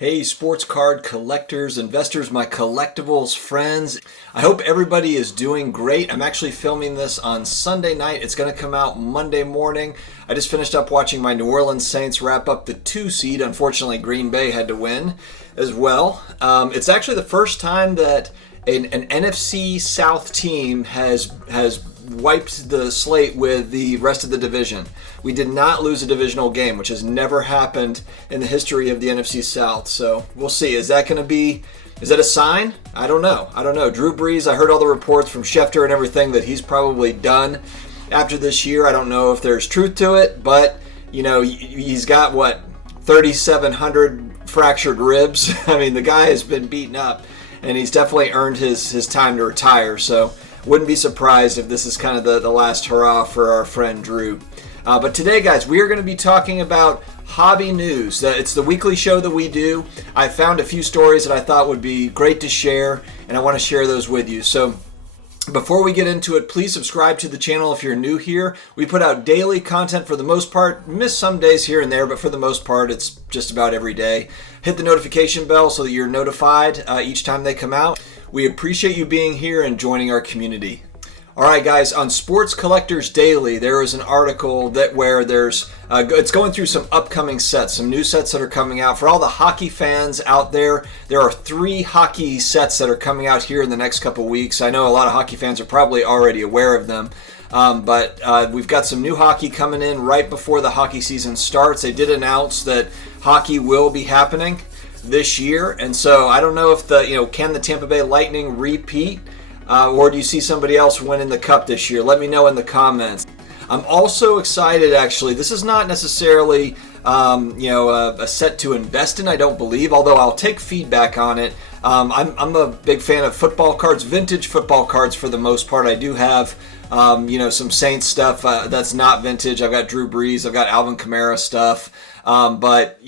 Hey, sports card collectors, investors, my collectibles friends. I hope everybody is doing great. I'm actually filming this on Sunday night. It's going to come out Monday morning. I just finished up watching my New Orleans Saints wrap up the 2 seed. Unfortunately, Green Bay had to win as well. It's actually the first time that an NFC South team has wiped the slate with the rest of the division. We did not lose a divisional game, which has never happened in the history of the NFC South. So we'll see. Is that a sign? I don't know. Drew Brees, I heard all the reports from Schefter and everything that he's probably done after this year. I don't know if there's truth to it, but he's got 3,700 fractured ribs. I mean, the guy has been beaten up, and he's definitely earned his time to retire. So wouldn't be surprised if this is kind of the last hurrah for our friend Drew. But today, guys, we are going to be talking about hobby news. It's the weekly show that we do. I found a few stories that I thought would be great to share, and I want to share those with you. So before we get into it, please subscribe to the channel if you're new here. We put out daily content for the most part. Miss some days here and there, but for the most part, it's just about every day. Hit the notification bell so that you're notified each time they come out. We appreciate you being here and joining our community. All right, guys, on Sports Collectors Daily, there is an article where it's going through some upcoming sets, some new sets that are coming out. For all the hockey fans out there, there are 3 hockey sets that are coming out here in the next couple weeks. I know a lot of hockey fans are probably already aware of them, but we've got some new hockey coming in right before the hockey season starts. They did announce that hockey will be happening this year, and so I don't know if can the Tampa Bay Lightning repeat? Or do you see somebody else winning the cup this year? Let me know in the comments. I'm also excited, actually. This is not necessarily a set to invest in, I don't believe, although I'll take feedback on it. I'm a big fan of football cards, vintage football cards for the most part. I do have some Saints stuff that's not vintage. I've got Drew Brees, I've got Alvin Kamara stuff. But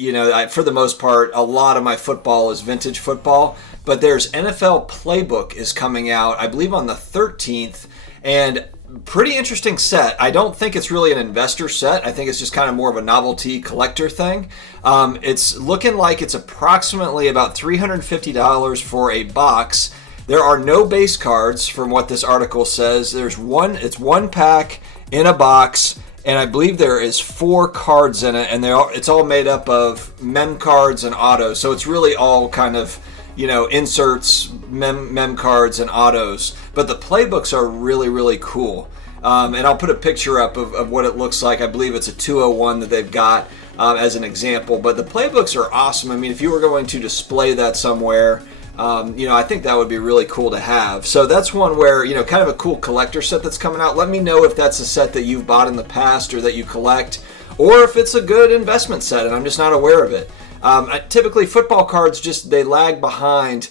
for the most part, a lot of my football is vintage football. But there's NFL Playbook is coming out, I believe, on the 13th, and pretty interesting set. I don't think it's really an investor set. I think it's just kind of more of a novelty collector thing. It's looking like it's approximately about $350 for a box. There are no base cards from what this article says. It's one pack in a box, and I believe there is 4 cards in it, and it's all made up of mem cards and autos. So it's really all kind of inserts, mem cards, and autos. But the playbooks are really, really cool. And I'll put a picture up of what it looks like. I believe it's a 201 that they've got as an example. But the playbooks are awesome. I mean, if you were going to display that somewhere, I think that would be really cool to have. So that's one where, kind of a cool collector set that's coming out. Let me know if that's a set that you've bought in the past or that you collect, or if it's a good investment set and I'm just not aware of it. Typically, football cards they lag behind,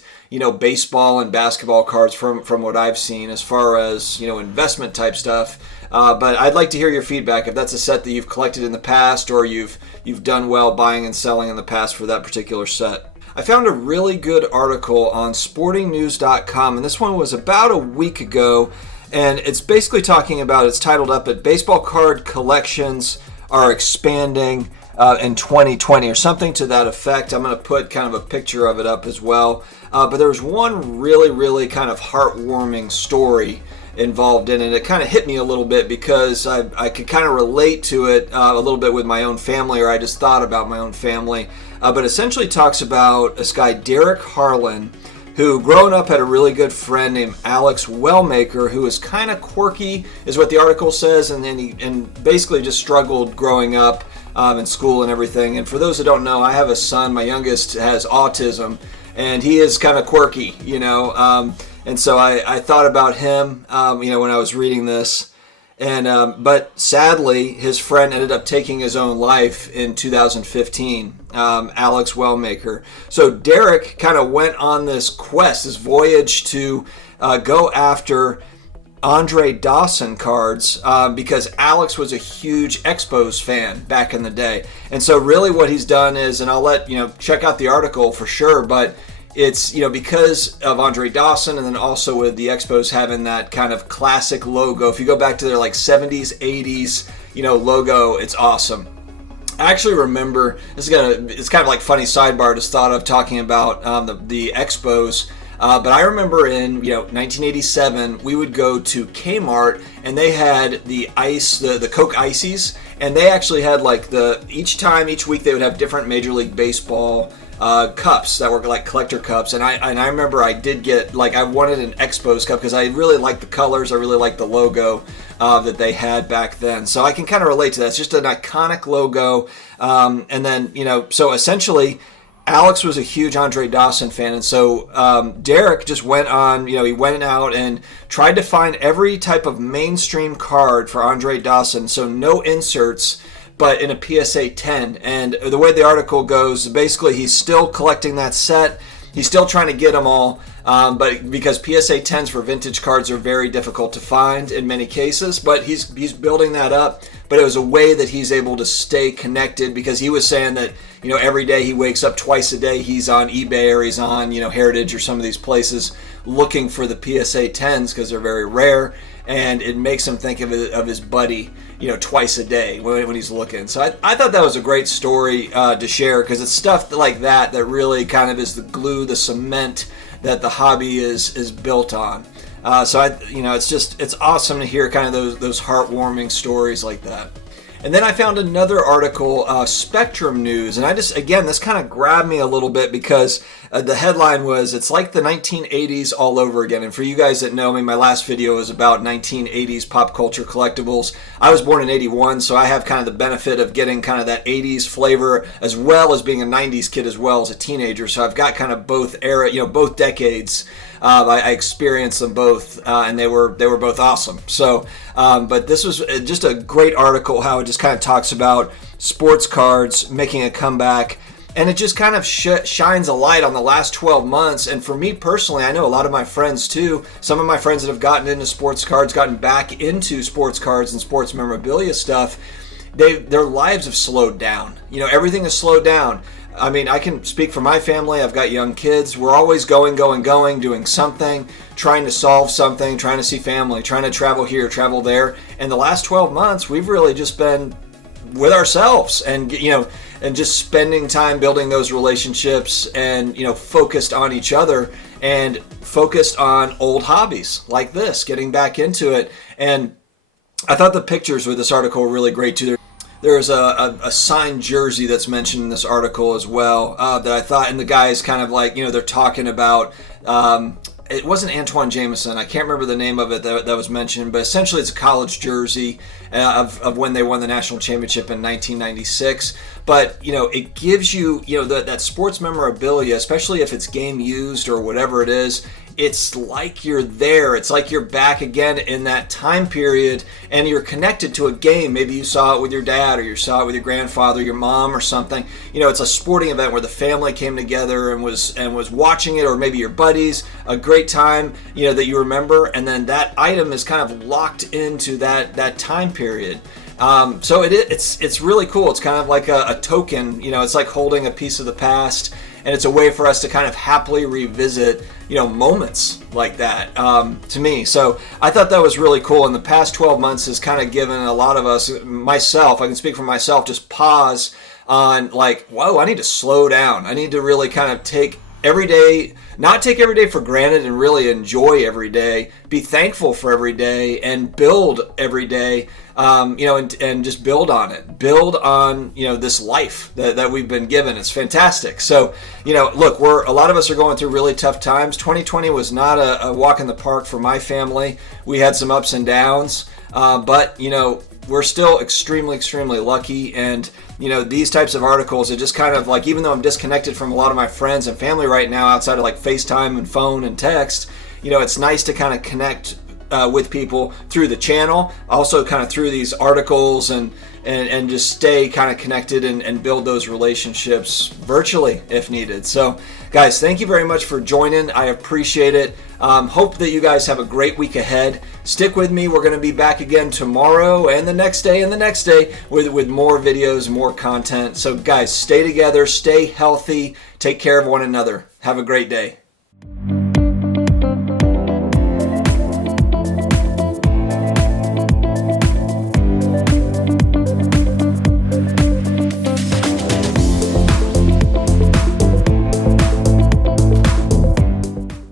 baseball and basketball cards from what I've seen as far as, investment type stuff. But I'd like to hear your feedback if that's a set that you've collected in the past or you've done well buying and selling in the past for that particular set. I found a really good article on sportingnews.com, and this one was about a week ago, and it's basically talking about, it's titled up at Baseball Card Collections Are Expanding in 2020 or something to that effect. I'm going to put kind of a picture of it up as well. But there was one really, really kind of heartwarming story involved in it. It kind of hit me a little bit because I could kind of relate to it a little bit with my own family, or I just thought about my own family. But essentially talks about this guy, Derek Harlan, who growing up had a really good friend named Alex Wellmaker, who was kind of quirky, is what the article says, and basically just struggled growing up in school and everything. And for those who don't know, I have a son. My youngest has autism, and he is kind of quirky, and so I thought about him, when I was reading this. And but sadly, his friend ended up taking his own life in 2015, Alex Wellmaker. So Derek kind of went on this quest, this voyage to go after Andre Dawson cards because Alex was a huge Expos fan back in the day. And so really what he's done is, and I'll let check out the article for sure, but it's because of Andre Dawson, and then also with the Expos having that kind of classic logo. If you go back to their 70s, 80s logo, it's awesome. I actually remember, it's kind of like funny sidebar, just thought of talking about the expos. But I remember in 1987 we would go to Kmart and they had the Coke Ices, and they actually had like each week they would have different Major League Baseball cups that were like collector cups, and I remember I did get, like, I wanted an Expos cup because I really liked the colors, I really liked the logo that they had back then. So I can kind of relate to that. It's just an iconic logo, and then so essentially Alex was a huge Andre Dawson fan, and so Derek just went on, he went out and tried to find every type of mainstream card for Andre Dawson, so no inserts, but in a PSA 10. And the way the article goes, basically he's still collecting that set. He's still trying to get them all, but because PSA 10s for vintage cards are very difficult to find in many cases, but he's building that up. But it was a way that he's able to stay connected, because he was saying that every day he wakes up, twice a day he's on eBay or he's on Heritage or some of these places looking for the PSA 10s because they're very rare, and it makes him think of his buddy twice a day when he's looking. So I thought that was a great story to share, because it's stuff like that really kind of is the glue, the cement that the hobby is built on. So it's awesome to hear kind of those heartwarming stories like that. And then I found another article, Spectrum News, and this kind of grabbed me a little bit because the headline was, "It's like the 1980s all over again." And for you guys that know me, my last video was about 1980s pop culture collectibles. I was born in 81, so I have kind of the benefit of getting kind of that 80s flavor, as well as being a 90s kid as well as a teenager. So I've got kind of both both decades. I experienced them both, and they were both awesome. So, but this was just a great article, how it just kind of talks about sports cards making a comeback, and it just kind of shines a light on the last 12 months. And for me personally, I know a lot of my friends too, some of my friends that have gotten into sports cards, gotten back into sports cards and sports memorabilia stuff, their lives have slowed down. Everything has slowed down. I mean, I can speak for my family. I've got young kids. We're always going, doing something, trying to solve something, trying to see family, trying to travel here, travel there. And the last 12 months, we've really just been with ourselves and, and just spending time building those relationships and, focused on each other and focused on old hobbies like this, getting back into it. And I thought the pictures with this article were really great too. There's a signed jersey that's mentioned in this article as well, that I thought, and the guys kind of like, they're talking about, it wasn't Antoine Jameson, I can't remember the name of it that was mentioned, but essentially it's a college jersey of when they won the national championship in 1996. But, it gives you, that sports memorabilia, especially if it's game used or whatever it is, it's like you're there. It's like you're back again in that time period, and you're connected to a game. Maybe you saw it with your dad, or you saw it with your grandfather, your mom, or something. It's a sporting event where the family came together and was watching it, or maybe your buddies. A great time, that you remember, and then that item is kind of locked into that time period. So it's really cool. It's kind of like a token. It's like holding a piece of the past, and it's a way for us to kind of happily revisit, moments like that, to me. So I thought that was really cool. And the past 12 months has kind of given a lot of us, myself, I can speak for myself, just pause on like, whoa, I need to slow down. I need to really kind of take every day, not take every day for granted, and really enjoy every day, be thankful for every day, and build every day, and just build on it. Build on, this life that we've been given. It's fantastic. So, look, a lot of us are going through really tough times. 2020 was not a walk in the park for my family. We had some ups and downs, but, we're still extremely, extremely lucky. And, these types of articles, it just kind of like, even though I'm disconnected from a lot of my friends and family right now, outside of like FaceTime and phone and text, it's nice to kind of connect with people through the channel, also kind of through these articles, and just stay kind of connected and build those relationships virtually if needed. So guys, thank you very much for joining. I appreciate it. Hope that you guys have a great week ahead. Stick with me. We're going to be back again tomorrow and the next day and the next day with more videos, more content. So guys, stay together, stay healthy, take care of one another. Have a great day.